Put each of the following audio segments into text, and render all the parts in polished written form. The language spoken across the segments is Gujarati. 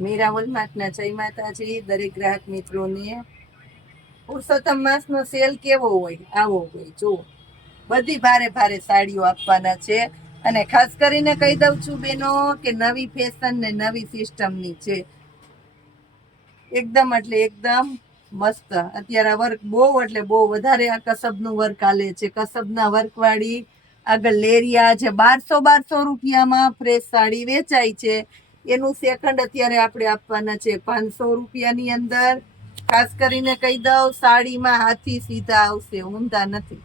મીરા હોલમાર્ટના જય માતાજી દરેક ગ્રાહક મિત્રોને। પુરુષોત્તમ માસનો સેલ કેવો હોય આવો હોય જો બધી ભારે ભારે સાડીઓ આપવાના છે અને ખાસ કરીને કહી દઉં છું બેનો કે નવી ફેશન ને નવી સિસ્ટમની છે એકદમ એટલે એકદમ મસ્ત। અત્યારે વર્ક બહુ એટલે બહુ વધારે આ કસબનું વર્ક આલે છે। કસબના વર્કવાળી આગળ લેરિયા છે 1200 રૂપિયામાં ફ્રેશ સાડી વેચાય છે એનું સેકન્ડ અત્યારે આપણે આપવાના છે 500 રૂપિયાની અંદર। ખાસ કરીને કહી દઉં સાડીમાં હાથી સીધા આવશે ઊંધા નથી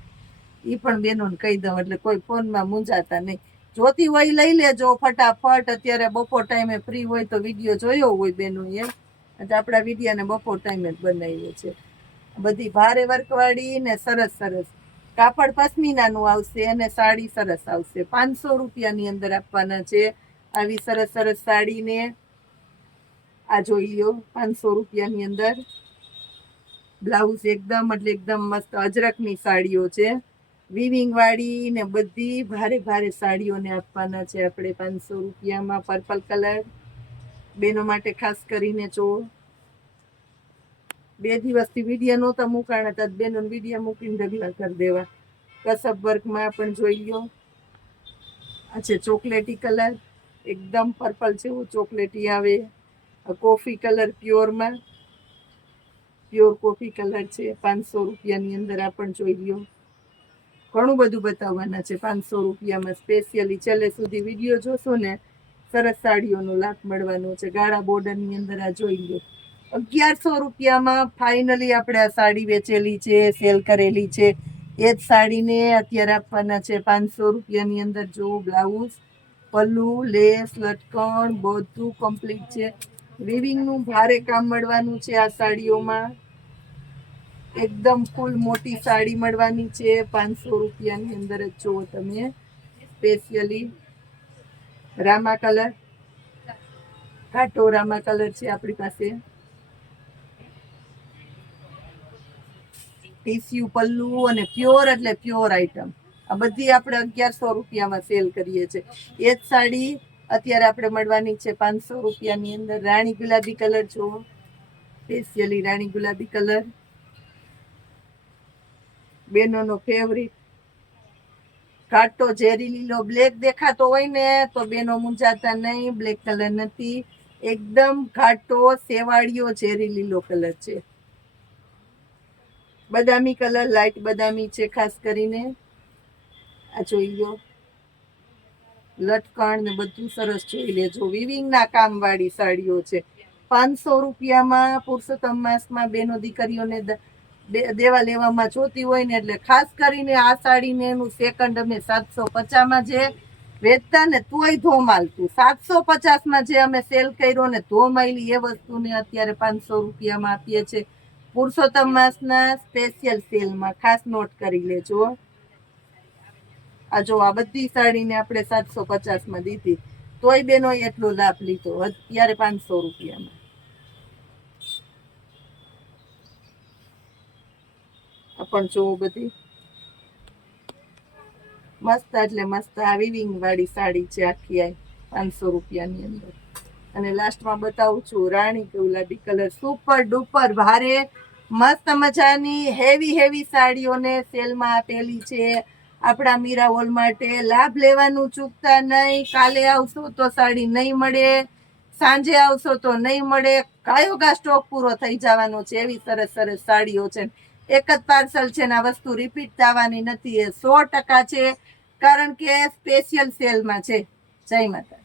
એ પણ બેનોને કહી દઉં એટલે કોઈ ફોનમાં મૂંઝાતા નહીં। જોતી હોય લઈ લેજો ફટાફટ। અત્યારે બપોર ટાઈમે ફ્રી હોય તો વિડીયો જોયો હોય બેનોએ એટલે આપણા વિડીયાને બપોર ટાઈમે જ બનાવ્યો છે। બધી ભારે વર્કવાળી ને સરસ સરસ કાપડ પશ્મિનાનું આવશે અને સાડી સરસ આવશે। 500 રૂપિયાની અંદર આપવાના છે આવી સરસ સરસ સાડીને। આ જોઈ લ્યો 500 રૂપિયાની અંદર બ્લાઉઝ એકદમ એટલે એકદમ મસ્ત અજરકની સાડીઓ છે વિવિંગ વાળી ને બધી ભારે ભારે સાડીઓને આપવાના છે આપણે 500 રૂપિયામાં। પર્પલ કલર બેનો માટે ખાસ કરીને જો 2 દિવસથી વિડીયો નહોતા મૂકાણા હતા બેનો વિડીયો મૂકીને ઢગલા કરી દેવા। કસબ વર્કમાં પણ જોઈ લો આ છે ચોકલેટી કલર એકદમ પર્પલ જેવો ચોકલેટી આવે। કોફી કલર પ્યોરમાં પ્યોર કોફી કલર છે 500 રૂપિયાની અંદર આ પણ જોઈ લ્યો। ઘણું બધું બતાવવાના છે 500 રૂપિયામાં સ્પેશિયલી છેલ્લે સુધી વિડીયો જોશો ને સરસ સાડીઓનો લાભ મળવાનો છે। ગાળા બોર્ડરની અંદર આ જોઈ લો 1100 રૂપિયામાં ફાઇનલી આપણે આ સાડી વેચેલી છે સેલ કરેલી છે એ જ સાડીને અત્યારે આપવાના છે 500 રૂપિયાની અંદર। જો બ્લાઉઝ પલ્લુ લેસ લટકણ બધું કમ્પ્લીટ છે વિવિંગનું ભારે કામ મળવાનું છે આ સાડીઓમાં એકદમ ફૂલ મોટી સાડી મળવાની છે 500 રૂપિયાની અંદર જ જુઓ તમે। સ્પેશિયલી રામા કલર ઘાટો રામા કલર છે આપણી પાસે ટીસ્યુ પલ્લુ અને પ્યોર એટલે પ્યોર આઈટમ આ બધી આપણે 1100 રૂપિયામાં સેલ કરીએ છીએ। એ જ સાડી અત્યારે આપણે મળવાની છે 500 રૂપિયાની અંદર। રાણી ગુલાબી કલર જુઓ સ્પેશિયલી રાણી ગુલાબી કલર બેનોનો ફેવરિટ ઘાટો ઝેરી લીલો બ્લેક દેખાતો હોય ને તો બેનો મૂંઝાતા નહીં બ્લેક કલર નથી એકદમ ઘાટો સેવાળિયો ઝેરી લીલો કલર છે। બદામી કલર લાઈટ બદામી છે ખાસ કરીને આ જોઈ લો લટકણ ને બધું સરસ જોઈ લેજો વિવિંગના કામ વાળી સાડીઓ છે 500 રૂપિયામાં। પુરુષોત્તમ માસમાં બેનો દીકરીઓને દેવા લેવામાં જોતી હોય ને એટલે ખાસ કરીને આ સાડીને એનું સેકન્ડ અમે 750માં જે વેચતા ને તોય ધોમાલતું 750માં જે અમે સેલ કર્યો ને ધોમાઈલી એ વસ્તુને અત્યારે 500 રૂપિયામાં આપીએ છીએ પુરુષોત્તમ માસના સ્પેશિયલ સેલમાં। ખાસ નોટ કરી લેજો। આ જો આ બધી સાડીને આપણે 750માં દીધી તોય બેનો એટલો લાભ લીધો અત્યારે 500 રૂપિયામાં। આ પણ જો બધી મસ્ત એટલે મસ્ત આ વિવિંગ વાળી સાડી છે આખી આ 500 રૂપિયાની અંદર। અને લાસ્ટમાં બતાવું છું રાણી ગુલાબી કલર સુપર ડુપર ભારે મસ્ત મજાની હેવી સાડીઓને સેલમાં આપેલી છે આપણા મીરા હોલ માટે। લાભ લેવાનું ચૂકતા નહીં। કાલે આવશો તો સાડી નહીં મળે સાંજે આવશો તો નહીં મળે કાયોગા સ્ટોક પૂરો થઈ જવાનો છે એવી સરસ સરસ સાડીઓ છે। એક જ પાર્સલ છે ને આ વસ્તુ રિપીટ થવાની નથી એ 100% છે કારણ કે સ્પેશિયલ સેલમાં છે। જય માતા।